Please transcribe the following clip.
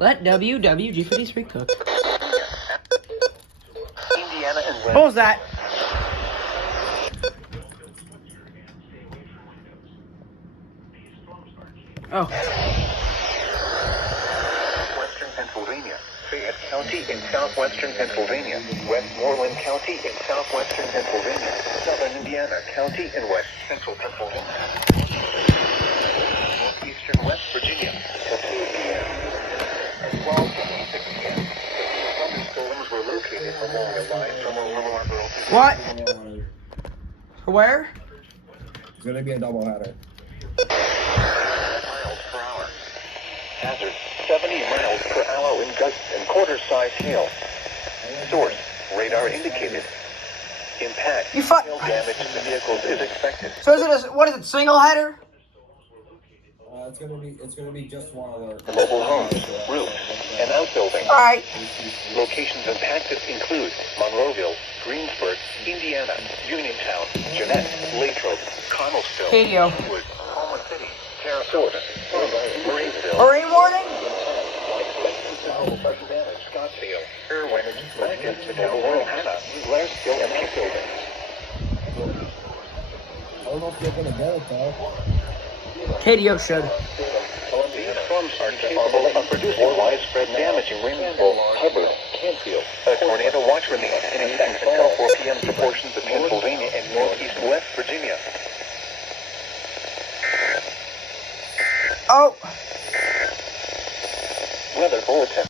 Let WWG53 cook. Indiana and What was that? Oh. Western Pennsylvania. Fayette County in southwestern Pennsylvania. Westmoreland County in southwestern Pennsylvania. Southern Indiana County in west central Pennsylvania. Northeastern West Virginia. At 2 p.m. At 12:56 p.m. The thunderstorms were located along the line from Little Arbor. What? Where? It's gonna be a doubleheader. Miles per hour. Hazard 70 miles per hour in gusts and quarter-size hail. Source radar indicated. Impact. Hail damage to the vehicles is expected. So is it what is it, single header? It's gonna be just one alert. Mobile homes, roofs, and outbuildings. Alright. Locations impacted include Monroeville, Greensburg, Indiana, Uniontown, Jeanette, Latrobe, Connellsville, Cadio. Wood, Palmer City, Sarasota, Marysville, Early morning? Scottsdale, Irwin, Macon, Laurel, Hannah, Glassville, and outbuildings. I don't know if you're gonna get it though. Cadio should. These storms are capable of producing widespread damaging rainfall. Hubbard, Canfield. A tornado watch remains in effect until 4 p.m. to portions of Pennsylvania and northeast West Virginia. Oh. Weather bulletin.